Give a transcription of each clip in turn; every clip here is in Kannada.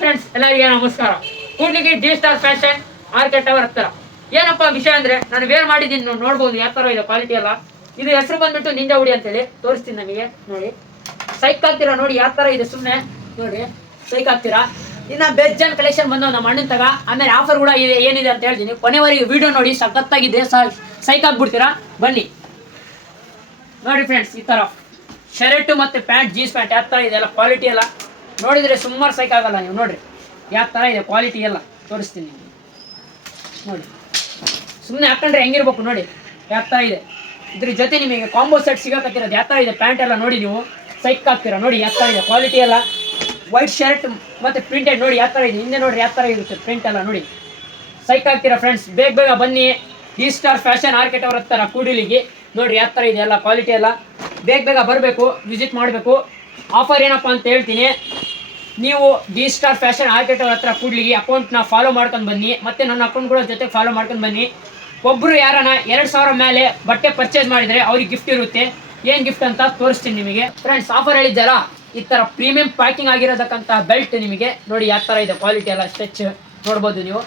ಫ್ರೆಂಡ್ಸ್ ಎಲ್ಲರಿಗೆ ನಮಸ್ಕಾರ. Kudligi D star fashion market ಅವರ ಹತ್ರ ಏನಪ್ಪಾ ವಿಷಯ ಅಂದ್ರೆ ನಾನು ವೇರ್ ಮಾಡಿದ್ದೀನಿ ನೋಡ್ಬೋದು ಯಾವ ತರ ಇದೆ ಕ್ವಾಲಿಟಿ ಎಲ್ಲ. ಇದು ಹೆಸರು ಬಂದ್ಬಿಟ್ಟು ನಿಂಜಾ ಹುಡಿ ಅಂತೇಳಿ ತೋರಿಸ್ತೀನಿ ನಮಗೆ. ನೋಡಿ ಸೈಕ್ ಹಾಕ್ತೀರಾ, ನೋಡಿ ಯಾವ ತರ ಇದೆ, ಸುಮ್ಮನೆ ನೋಡಿ ಸೈಕ್ ಹಾಕ್ತೀರಾ. ಇನ್ನ ಬೆಜ್ಜನ್ ಕಲೆಕ್ಷನ್ ಬಂದವು ನಮ್ಮ ಅಣ್ಣನ ತಗ. ಆಮೇಲೆ ಆಫರ್ ಕೂಡ ಇದೆ, ಏನಿದೆ ಅಂತ ಹೇಳ್ತೀನಿ. ಕೊನೆವರೆಗೆ ವಿಡಿಯೋ ನೋಡಿ, ಸಖತ್ತಾಗಿದೆ. ಸೈಕ್ ಹಾಕ್ಬಿಡ್ತೀರಾ ಬನ್ನಿ ನೋಡಿ ಫ್ರೆಂಡ್ಸ್. ಈ ತರ ಶರ್ಟ್ ಮತ್ತೆ ಪ್ಯಾಂಟ್, ಜೀನ್ಸ್ ಪ್ಯಾಂಟ್ ಯಾವ ತರ ಇದೆ ಎಲ್ಲ ಕ್ವಾಲಿಟಿ ಎಲ್ಲ ನೋಡಿದ್ರೆ ಸುಮಾರು ಸೈಕ್ ಆಗಲ್ಲ. ನೀವು ನೋಡ್ರಿ ಯಾವ ತರ ಇದೆ ಕ್ವಾಲಿಟಿ ಎಲ್ಲ ತೋರಿಸ್ತೀನಿ ನಿಮಗೆ. ನೋಡಿ ಸುಮ್ಮನೆ ಹಾಕೊಂಡ್ರೆ ಹೆಂಗಿರ್ಬೇಕು ನೋಡಿ ಯಾವ ತರ ಇದೆ. ಇದ್ರ ಜೊತೆ ನಿಮಗೆ ಕಾಂಬೋ ಸೆಟ್ ಸಿಗಕತ್ತಿರೋದು ಯಾವ ತರ ಇದೆ. ಪ್ಯಾಂಟ್ ಎಲ್ಲ ನೋಡಿ ನೀವು ಸೈಕ್ ಹಾಕ್ತೀರಾ, ನೋಡಿ ಯಾವ ತರ ಇದೆ ಕ್ವಾಲಿಟಿ ಎಲ್ಲ. ವೈಟ್ ಶರ್ಟ್ ಮತ್ತೆ ಪ್ರಿಂಟೆಡ್ ನೋಡಿ ಯಾವ ತರ ಇದೆ. ಹಿಂದೆ ನೋಡ್ರಿ ಯಾವ ತರ ಇರುತ್ತೆ ಪ್ರಿಂಟ್ ಎಲ್ಲ, ನೋಡಿ ಸೈಕ್ ಹಾಕ್ತೀರಾ ಫ್ರೆಂಡ್ಸ್. ಬೇಗ ಬೇಗ ಬನ್ನಿ ಡಿ ಸ್ಟಾರ್ ಫ್ಯಾಷನ್ ಮಾರ್ಕೆಟ್ ಅವ್ರ ಹತ್ರ ಕೂಡಲಿಗೆ. ನೋಡಿ ಯಾವ ತರ ಇದೆ ಎಲ್ಲ ಕ್ವಾಲಿಟಿ ಎಲ್ಲ. ಬೇಗ ಬೇಗ ಬರಬೇಕು, ವಿಸಿಟ್ ಮಾಡಬೇಕು. ಆಫರ್ ಏನಪ್ಪ ಅಂತ ಹೇಳ್ತೀನಿ. ನೀವು ಡಿ ಸ್ಟಾರ್ ಫ್ಯಾಷನ್ ಮಾರ್ಕೆಟ್ ಅವ್ರ ಹತ್ರ ಕೂಡ್ಲಿಗೆ ಅಕೌಂಟ್ನ ಫಾಲೋ ಮಾಡ್ಕೊಂಡು ಬನ್ನಿ. ಮತ್ತೆ ನನ್ನ ಅಕೌಂಟ್ ಕೂಡ ಜೊತೆ ಫಾಲೋ ಮಾಡ್ಕೊಂಡು ಬನ್ನಿ. ಒಬ್ಬರು ಯಾರನ್ನ 2000 ಮೇಲೆ ಬಟ್ಟೆ ಪರ್ಚೇಸ್ ಮಾಡಿದರೆ ಅವ್ರಿಗೆ ಗಿಫ್ಟ್ ಇರುತ್ತೆ. ಏನು ಗಿಫ್ಟ್ ಅಂತ ತೋರಿಸ್ತೀನಿ ನಿಮಗೆ ಫ್ರೆಂಡ್ಸ್. ಆಫರ್ ಹೇಳಿದ್ದಲ್ಲ, ಈ ಥರ ಪ್ರೀಮಿಯಂ ಪ್ಯಾಕಿಂಗ್ ಆಗಿರೋದಕ್ಕಂಥ ಬೆಲ್ಟ್ ನಿಮಗೆ ನೋಡಿ ಯಾವ ಥರ ಇದೆ ಕ್ವಾಲಿಟಿ ಎಲ್ಲ. ಸ್ಟ್ರೆಚ್ ನೋಡ್ಬೋದು ನೀವು.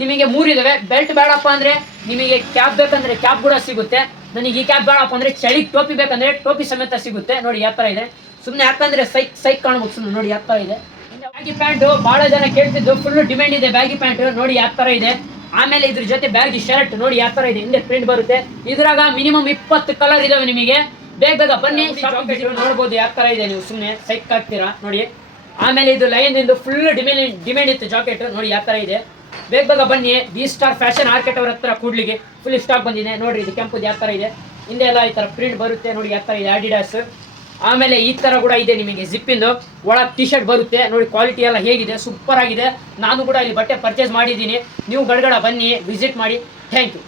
ನಿಮಗೆ 3 ಇದಾವೆ. ಬೆಲ್ಟ್ ಬೇಡಪ್ಪ ಅಂದರೆ ನಿಮಗೆ ಕ್ಯಾಪ್ ಬೇಕಂದರೆ ಕ್ಯಾಪ್ ಕೂಡ ಸಿಗುತ್ತೆ. ನನಗೆ ಈ ಕ್ಯಾಪ್ ಬೇಡಪ್ಪ ಅಂದರೆ ಚಳಿಗೆ ಟೋಪಿ ಬೇಕಂದರೆ ಟೋಪಿ ಸಮೇತ ಸಿಗುತ್ತೆ. ನೋಡಿ ಯಾವ ಥರ ಇದೆ. ಸುಮ್ಮನೆ ಯಾಕಂದರೆ ಸೈಕ್ ಕಾಣ್ಬೇಕು ಸುಮ್ಮನೆ. ನೋಡಿ ಯಾವ ಥರ ಇದೆ. ಬ್ಯಾಗಿ ಪ್ಯಾಂಟು ಭಾಳ ಜನ ಕೇಳ್ತಿದ್ದು, ಫುಲ್ ಡಿಮ್ಯಾಂಡ್ ಇದೆ ಬ್ಯಾಗಿ ಪ್ಯಾಂಟು. ನೋಡಿ ಯಾವ ಥರ ಇದೆ. ಆಮೇಲೆ ಇದ್ರ ಜೊತೆ ಬ್ಯಾಗಿ ಶರ್ಟ್ ನೋಡಿ ಯಾವ ಥರ ಇದೆ. ಹಿಂದೆ ಪ್ರಿಂಟ್ ಬರುತ್ತೆ. ಇದ್ರಾಗ ಮಿನಿಮಮ್ 20 ಕಲರ್ ಇದಾವೆ ನಿಮಗೆ. ಬೇಗ ಬೇಗ ಬನ್ನಿ. ನೋಡ್ಬೋದು ಯಾವ ಥರ ಇದೆ. ನೀವು ಸುಮ್ಮನೆ ಸೈಕ್ ಹಾಕ್ತೀರಾ ನೋಡಿ. ಆಮೇಲೆ ಇದು ಲೈನ್ದು ಫುಲ್ ಡಿಮ್ಯಾಂಡ್ ಇತ್ತು ಜಾಕೆಟ್. ನೋಡಿ ಯಾವ ಥರ ಇದೆ. ಬೇಗ ಬೇಗ ಬನ್ನಿ ಡಿ ಸ್ಟಾರ್ ಫ್ಯಾಷನ್ ಮಾರ್ಕೆಟ್ ಅವ್ರ ಹತ್ರ ಕೂಡ್ಲಿಗೆ. ಫುಲ್ ಸ್ಟಾಕ್ ಬಂದಿದೆ ನೋಡಿ. ಇದು ಕೆಂಪುದು ಯಾವ ಥರ ಇದೆ. ಹಿಂದೆ ಎಲ್ಲ ಈ ಥರ ಪ್ರಿಂಟ್ ಬರುತ್ತೆ ನೋಡಿ ಯಾವ ಥರ ಇದೆ. ಆಡಿಡಾಸ್. ಆಮೇಲೆ ಈ ಥರ ಕೂಡ ಇದೆ ನಿಮಗೆ ಜಿಪ್ಪಿಂದು. ಒಳಗೆ ಟಿ ಶರ್ಟ್ ಬರುತ್ತೆ ನೋಡಿ. ಕ್ವಾಲಿಟಿ ಎಲ್ಲ ಹೇಗಿದೆ, ಸೂಪರ್ ಆಗಿದೆ. ನಾನು ಕೂಡ ಇಲ್ಲಿ ಬಟ್ಟೆ ಪರ್ಚೇಸ್ ಮಾಡಿದ್ದೀನಿ. ನೀವು ಗಡಗಡ ಬನ್ನಿ, ವಿಸಿಟ್ ಮಾಡಿ. Thank you.